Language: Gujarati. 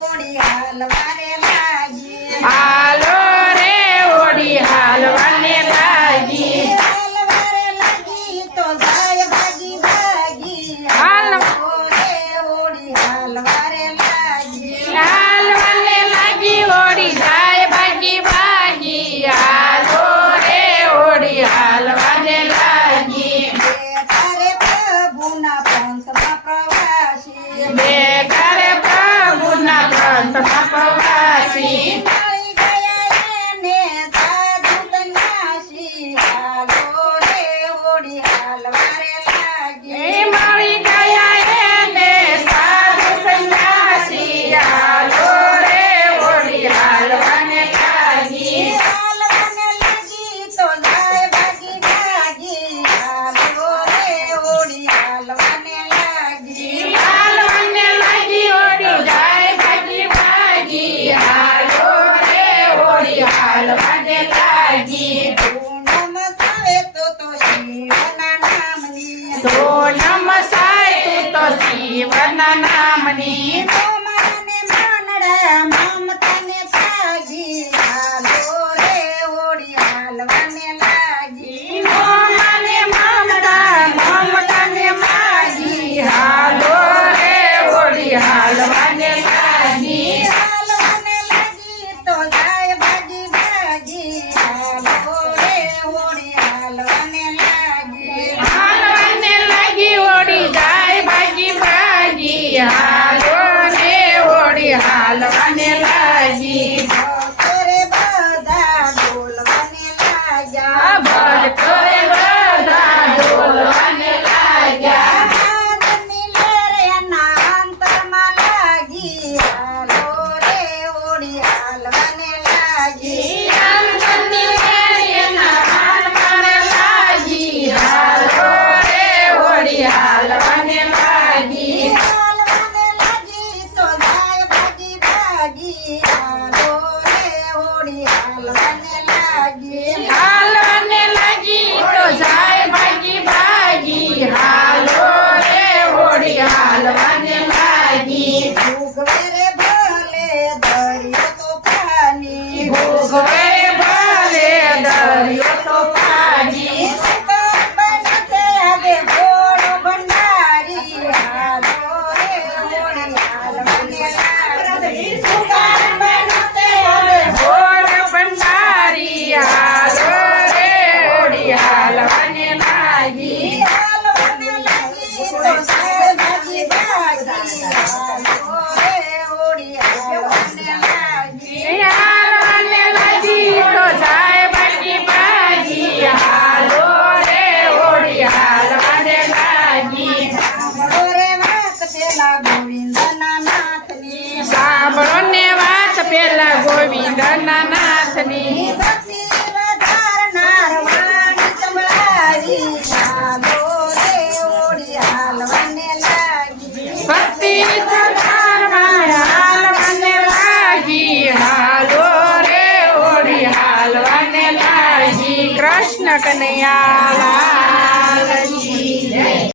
ઓડી હાલવારે લાગી હાલો રે ઓડી હાલવાને લાગી હાલવારે લાગી તો જાય ભાગી ભાગી હાલ રે ઓડી હાલવારે લાગી હાલવાને લાગી ઓડી જાય ભાગી ભાગી હાલો રે ઓડી હાલવાને લાગી તારે પ્રભુના પંથમાં પ્રવાસી બેકાર પ્રભુના ગ્રંથમાં પ્રવાસી મળી ગયા એને સાધુ સંન્યાસી હાલો રે ઓડી હાલવારે લાગી મળી ગયા એને સાધુ સંન્યાસી હાલો રે ઓડી હાલવાને લાગી હાલવાને લાગી તો જાય ભાગી ભાગી હાલો રે ઓડી હાલવાને લાગી હાલવાને લાગી ઓડી જાય ભાગી ભાગી હાલો રે ઓડી હાલવાને લાગી પૂનમ સાવે તો શિવના નામની તો નમસાય તું તો શિવના નામની માને માનડા મમતાને જાગી હાલો રે ઓડી હાલવાને લાગી મને મમતા મમતાને માગી હાલો રે ઓડી હાલવાને લાગી હાલવાને લાગી તો જાય ભાગી ભાગી હાલો રે ઓડી હાલવાને લાગી હાલવાને લાગી ઓડી જાય ભાગી ભાગી હાલો રે ઓડી હાલવાને લાગી ભક્તોરે બધા બોલવાને લાગ્યા ભક્તો રે બધા ડોલવાને લાગ્યા આનંદની લહેર એના અંતરમાં લાગી હાલો રે ઓડી હાલવાને લાગી અંતરની લહેર એના હાલવાને લાગી હાલો રે ઓડી હાલવાને લાગી હાલવાને લાગી તો જાય ભાગી ભાગી હાલો રે ઓડી હાલવાને લાગી હાલવાને લાગી તો જાય ભાગી ભાગી હાલો રે ઓડી હાલવાને લાગી ભૂગવે ભલે દરિયો તો પાણી ભોગવે ભલે દરિયો તો પાણી બનતે આવે ભોળો ભંડારી હાલો રે ઓડી હાલવાને લાગી સુકાન બનતે આવે ભોળ ભંડારી હાલો રે ઓડી હાલવાને લાગી હાલવાને લાગી તો જાય ભાગી ભાગી હાલો રે ઓડી હાલવાને લાગી હાલવાને લાગી તો જાય ભાગી ભાગી હાલો રે ઓડી હાલવાને લાગી ઓરે વાત પેલા ગોવિંદના નાથની સાંભળો ને વાત પેલા ગોવિંદના નાથની ભક્તિ વધારનાર વાણી સંભળાવી હાલો રે ઓડી હાલવાને લાગી ભક્તિ સદારમાં હાલવાને લાગી હાલો રે ઓડી હાલવાને લાગી કૃષ્ણ કનૈયા